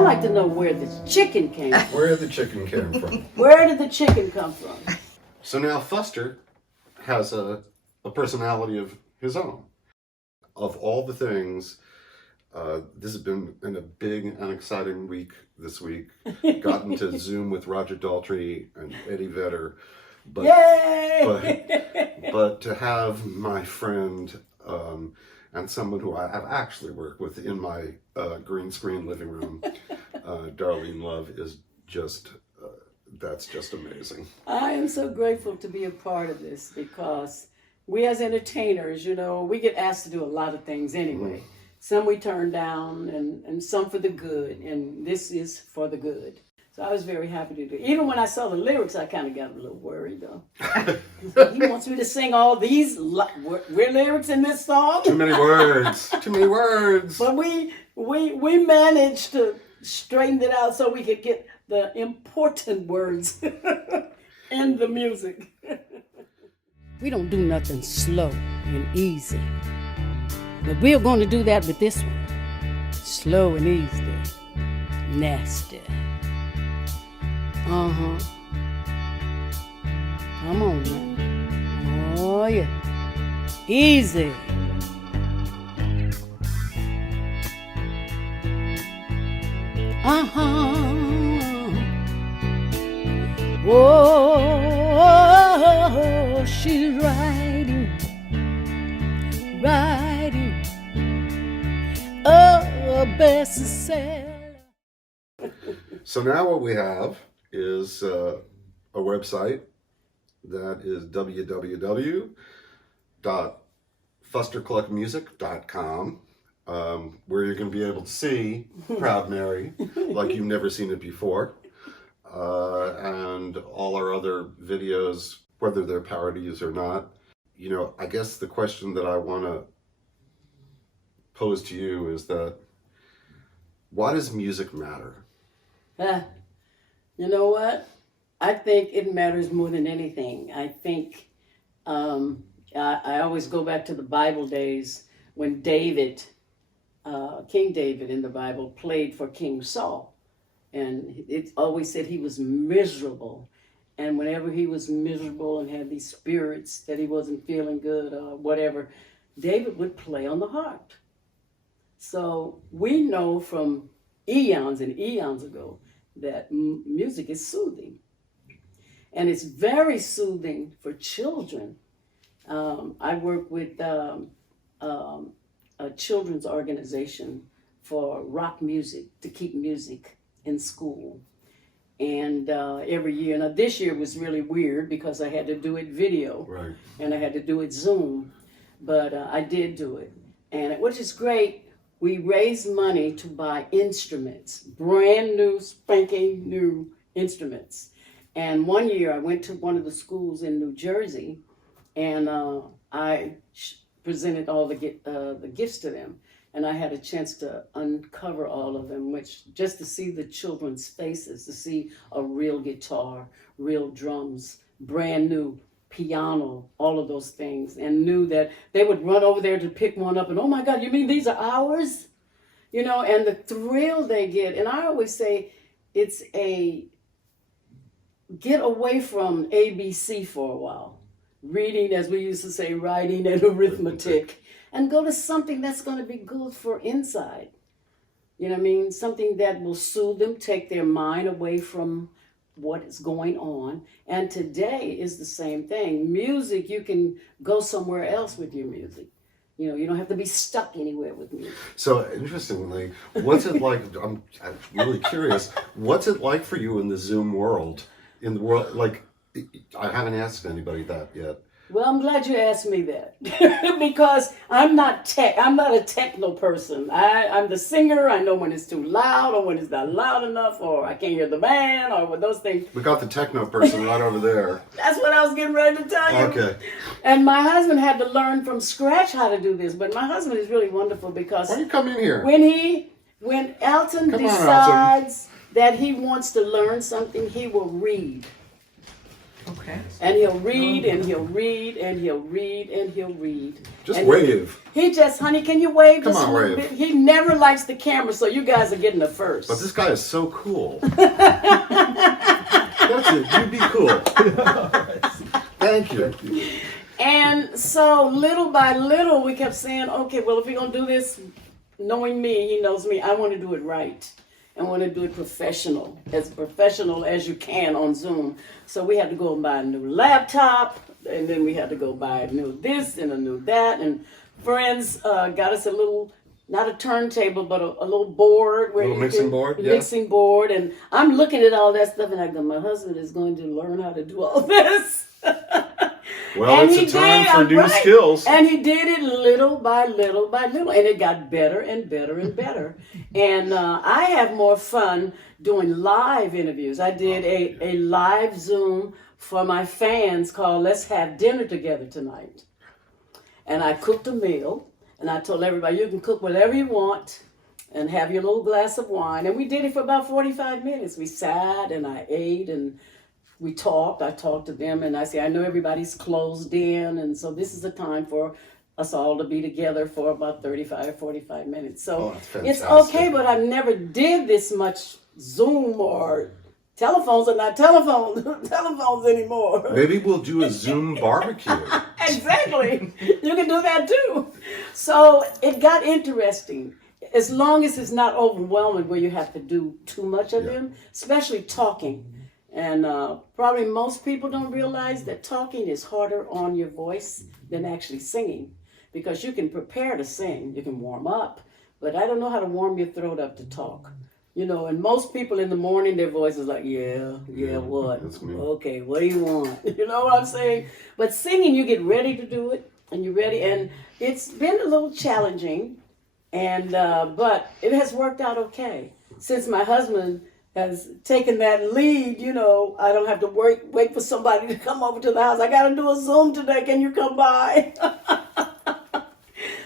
I'd like to know where the chicken came from. Where the chicken came from. Where did the chicken come from? So now Fuster has a personality of his own. Of all the things, this has been a big and exciting week this week. Gotten to Zoom with Roger Daltrey and Eddie Vedder. But, Yay! but to have my friend and someone who I have actually worked with in my green screen living room, Darlene Love, is just, that's just amazing. I am so grateful to be a part of this because we as entertainers, you know, we get asked to do a lot of things anyway. Some we turn down and some for the good, and this is for the good. So I was very happy to do it. Even when I saw the lyrics, I kind of got a little worried though. He wants me to sing all these weird lyrics in this song? Too many words. Too many words. But we managed to straighten it out so we could get the important words in the music. We don't do nothing slow and easy. But we're going to do that with this one. Slow and easy. Nasty. Uh-huh. Come on now. Oh, yeah. Easy. Uh-huh. Oh, she's riding a bestseller. So now what we have is a website that is www.fustercluckmusic.com, where you're going to be able to see Proud Mary like you've never seen it before, and all our other videos, whether they're parodies or not. You know, I guess the question that I want to pose to you is that, why does music matter? You know what? I think it matters more than anything. I think I always go back to the Bible days when David, King David in the Bible, played for King Saul. And it always said he was miserable. And whenever he was miserable and had these spirits that he wasn't feeling good or whatever, David would play on the harp. So we know from eons and eons ago that music is soothing. And it's very soothing for children. I work with a children's organization for rock music, to keep music in school. And every year, now this year was really weird because I had to do it video, Right. And I had to do it Zoom, but I did do it. And which is great. We raised money to buy instruments, brand new, spanking new instruments. And one year I went to one of the schools in New Jersey, and I presented all the gifts to them. And I had a chance to uncover all of them, which just to see the children's faces, to see a real guitar, real drums, brand new piano, all of those things, and knew that they would run over there to pick one up and, oh my God, you mean these are ours? You know, and the thrill they get. And I always say it's a get away from ABC for a while. Reading, as we used to say, writing and arithmetic, and go to something that's going to be good for inside. You know what I mean? Something that will soothe them, take their mind away from what is going on. And today is the same thing. Music, you can go somewhere else with your music. You know, you don't have to be stuck anywhere with music. So interestingly, what's it like? I'm really curious. What's it like for you in the Zoom world? In the world, like, I haven't asked anybody that yet. Well, I'm glad you asked me that because I'm not a techno person. I'm the singer. I know when it's too loud or when it's not loud enough or I can't hear the band or with those things. We got the techno person right over there. That's what I was getting ready to tell you. Okay. And my husband had to learn from scratch how to do this, but my husband is really wonderful because Why don't you come in here? When Elton decides that he wants to learn something, he will read. Okay. And he'll read, and he'll read, and he'll read, and he'll read. Just and wave. He just, honey, can you wave Come just on, a little wave. bit? He never likes the camera, so you guys are getting the first. But this guy is so cool. That's it. You be cool. Thank you. And so little by little, we kept saying, okay, well, if we're going to do this, knowing me, he knows me, I want to do it right. I want to do it professional as you can on Zoom. So we had to go and buy a new laptop, and then we had to go buy a new this and a new that. And friends got us a little, not a turntable, but a little board. Where Little mixing board, yeah. Mixing board. And I'm looking at all that stuff, and I go, my husband is going to learn how to do all this. Well, And it's he a time did, for new right. skills. And he did it little by little by little, and it got better and better and better. And I have more fun doing live interviews. I did a live Zoom for my fans called Let's Have Dinner Together Tonight. And I cooked a meal, and I told everybody, you can cook whatever you want and have your little glass of wine. And we did it for about 45 minutes. We sat, and I ate, and we talked. I talked to them, and I said, I know everybody's closed in, and so this is the time for us all to be together for about 35, 45 minutes. So that's it's fantastic. okay, but I never did this much Zoom or telephones are not telephones anymore. Maybe we'll do a Zoom barbecue. Exactly. You can do that too. So it got interesting. As long as it's not overwhelming where you have to do too much of them, especially talking. And probably most people don't realize that talking is harder on your voice than actually singing, because you can prepare to sing, you can warm up, but I don't know how to warm your throat up to talk. You know, and most people in the morning, their voice is like, yeah, what? That's me. Okay, what do you want? You know what I'm saying? But singing, you get ready to do it, and you're ready, and it's been a little challenging, and but it has worked out okay. Since my husband has taken that lead, you know, I don't have to wait for somebody to come over to the house. I got to do a Zoom today. Can you come by?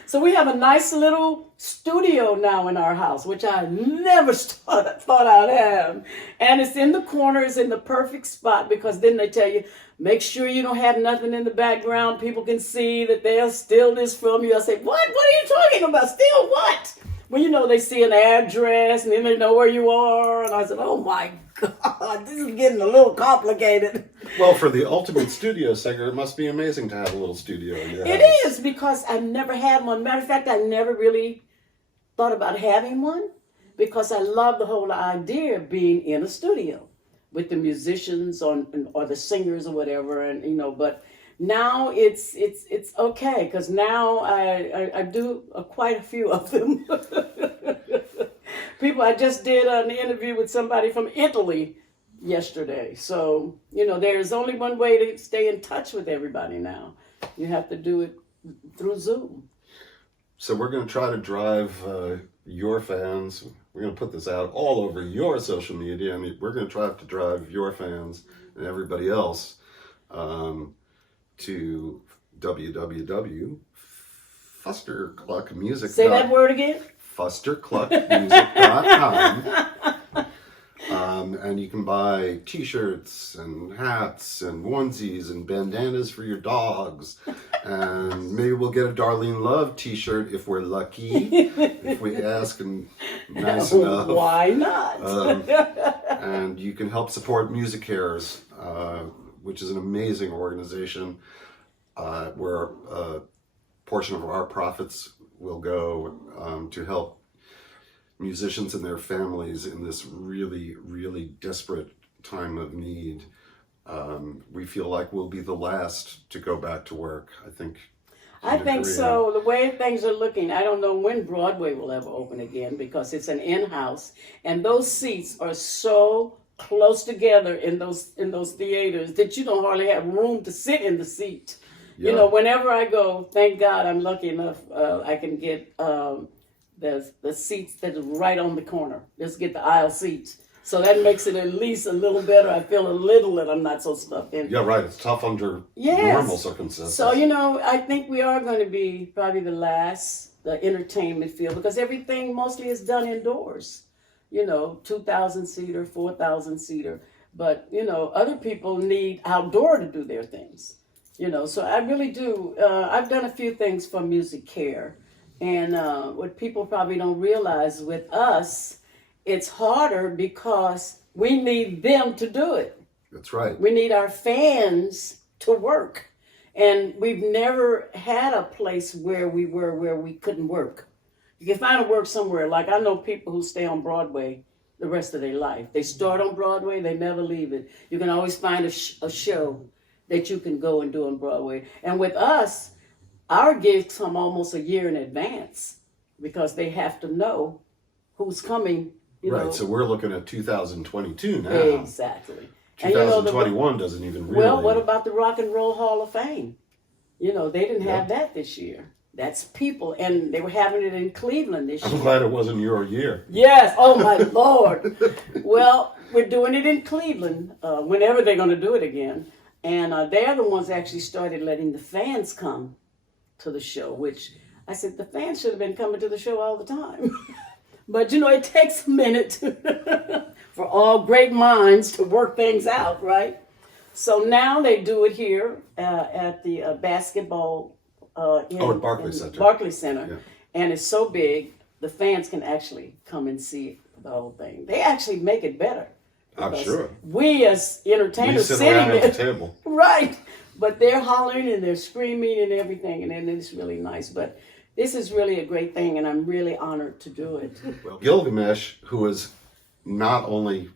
So we have a nice little studio now in our house, which I never thought I'd have. And it's in the corner, it's in the perfect spot, because then they tell you, make sure you don't have nothing in the background. People can see that they'll steal this from you. I say, what? What are you talking about? Steal what? Well, you know, they see an address and then they know where you are. And I said, oh my God, this is getting a little complicated. Well, for the ultimate studio singer, it must be amazing to have a little studio in your house. It is, because I've never had one. Matter of fact, I never really thought about having one, because I love the whole idea of being in a studio with the musicians or the singers or whatever, and you know. But now it's okay, because now I do quite a few of them. People, I just did an interview with somebody from Italy yesterday. So, you know, there's only one way to stay in touch with everybody now. You have to do it through Zoom. So we're going to try to drive your fans. We're going to put this out all over your social media. I mean, we're going to try to drive your fans and everybody else to www.fustercluckmusic.com. Say that word again? Fustercluckmusic.com. And you can buy t-shirts and hats and onesies and bandanas for your dogs. And maybe we'll get a Darlene Love t-shirt if we're lucky, if we ask and nice enough. Why not? And you can help support Music Cares, which is an amazing organization where a portion of our profits will go to help musicians and their families in this really, really desperate time of need. We feel like we'll be the last to go back to work, I think. I think so. The way things are looking, I don't know when Broadway will ever open again, because it's an in-house, and those seats are so close together in those theaters that you don't hardly have room to sit in the seat. Yeah. You know, whenever I go, thank God I'm lucky enough, I can get the seats that are right on the corner. Just get the aisle seats. So that makes it at least a little better. I feel a little that I'm not so stuffed in. Yeah, right. It's tough under normal circumstances. So, you know, I think we are going to be probably the entertainment field, because everything mostly is done indoors. You know, 2,000-seater, 4,000-seater. But, other people need outdoor to do their things. So I really do. I've done a few things for Music Care. And what people probably don't realize with us, it's harder because we need them to do it. That's right. We need our fans to work. And we've never had a place where we couldn't work. You can find a work somewhere. Like I know people who stay on Broadway the rest of their life. They start on Broadway, they never leave it. You can always find a show that you can go and do on Broadway. And with us, our gigs come almost a year in advance because they have to know who's coming. Right, so we're looking at 2022 now. Exactly. 2021 doesn't even really. Well, what about the Rock and Roll Hall of Fame? They didn't have that this year. That's people, and they were having it in Cleveland this year. I'm glad it wasn't your year. Yes, oh my Lord. Well, we're doing it in Cleveland, whenever they're going to do it again. And they're the ones that actually started letting the fans come to the show, which I said the fans should have been coming to the show all the time. But, it takes a minute for all great minds to work things out, right? So now they do it here at the basketball at Barclays Center. Barclays Center. Yeah. And it's so big, the fans can actually come and see the whole thing. They actually make it better. I'm sure. We as entertainers sit sitting around there, at the table. right? But they're hollering and they're screaming and everything, and then it's really nice. But this is really a great thing, and I'm really honored to do it. Well, Gilgamesh, who is not only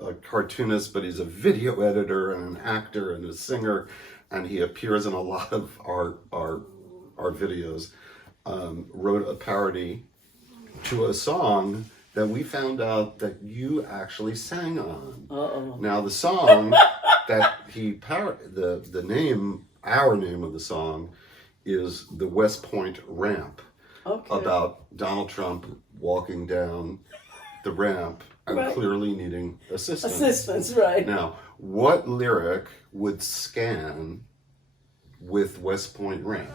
a cartoonist, but he's a video editor and an actor and a singer, and he appears in a lot of our videos, wrote a parody to a song that we found out that you actually sang on. Uh-oh. Now the song that he the name, our name of the song, is the West Point Ramp. Okay. About Donald Trump walking down the ramp and Right. clearly needing assistance. Assistance, right. Now, what lyric would scan with West Point Ramp?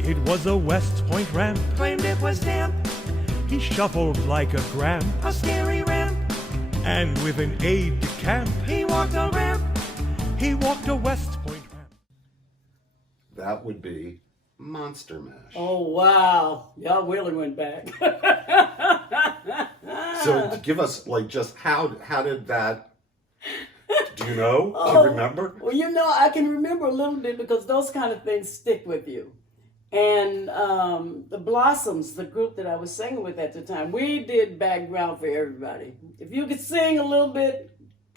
It was a West Point ramp, Claimed it was damp, he shuffled like a gramp, a scary ramp. and with an aide de camp, He walked a ramp. he walked a West Point ramp. That would be Monster Mash. Oh, wow. Y'all really went back. So give us just how did that? Do you know? Do Oh. you remember? Well, I can remember a little bit because those kind of things stick with you. And the Blossoms, the group that I was singing with at the time, we did background for everybody. If you could sing a little bit,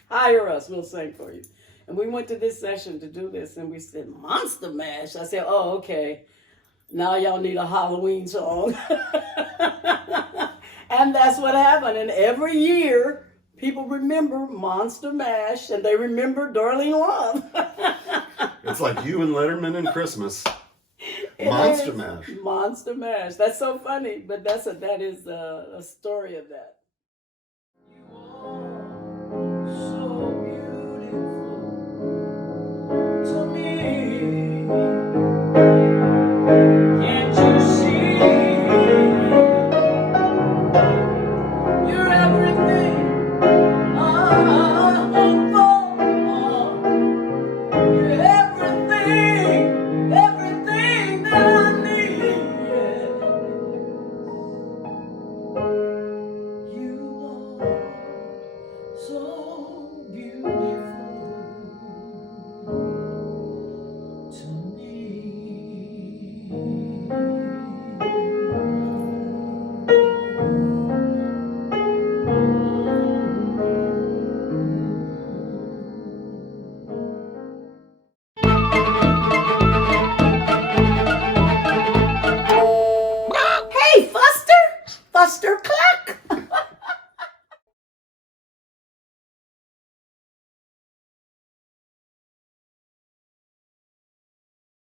hire us, we'll sing for you. And we went to this session to do this, and we said, Monster Mash. I said, oh, okay. Now y'all need a Halloween song. And that's what happened. And every year, people remember Monster Mash, and they remember Darlene Love. It's like you and Letterman and Christmas. It Monster is. Mash. Monster Mash. That's so funny, but that is a story of that. You are so beautiful to me. Can't you see? You're everything I hope for. You're everything, everything that I need. You are so beautiful to me. Hey, Fustercluck!